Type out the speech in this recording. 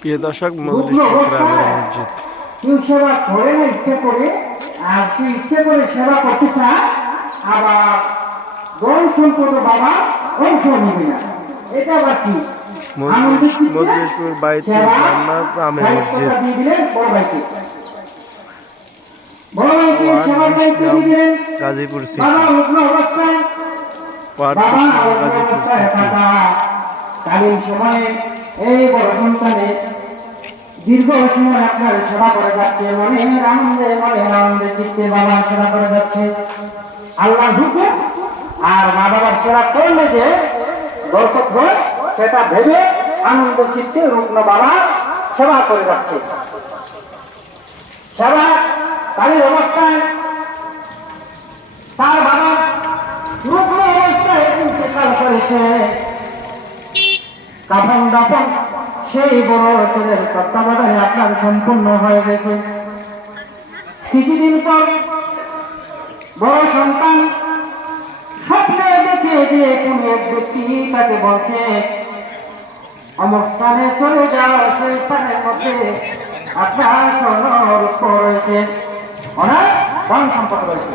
প্রিয় দর্শক মজলিশপুর গ্রামের মসজিদ। কেউ সেবা করে না ইচ্ছে করে আর সে ইচ্ছে করে সেবা করতে চায় আবার দল সম্পদ বাবা অংশ নিবে না এটা আবার কি? আনন্দ মজলিশ চিত্তে মজলিশপুর বাইতুল সেবা, জান্নাত আমের মসজিদ। দিয়ে দিলেন বড় ভাইকে। বড় ভাইকে ওয়ার্ড সেবার দায়িত্ব ইসলাম দিয়ে দিলেন। গাজীপুর সিটি। ওয়ার্ড কালীন সময়ে এই বড় সন্তানের দীর্ঘ সময় আপনার সেবা করে যাচ্ছে মনে আনন্দে মনে আনন্দে চিত্তে বাবা সেবা করে যাচ্ছে। আল্লাহ হুকুম আর মা বাবার সেবা করলে যে বরকত হয় সেটা ভেবে আনন্দ চিত্তে রুগ্ন বাবা সেবা করে যাচ্ছে। সেবা কাফন দাফন, সেই বড় ছেলের তত্ত্বাবধানে আপনার সম্পূর্ণ হয়ে গেছে। কিছুদিন পর বড় সন্তান স্বপ্নে দেখে যে কোন এক ব্যক্তি তাকে বলছে অমুক স্থানে চলে যাও, সেই স্থানের মধ্যে আপনার স্বর্ণ রূপ রয়েছে। অনেক ধন সম্পদ রয়েছে।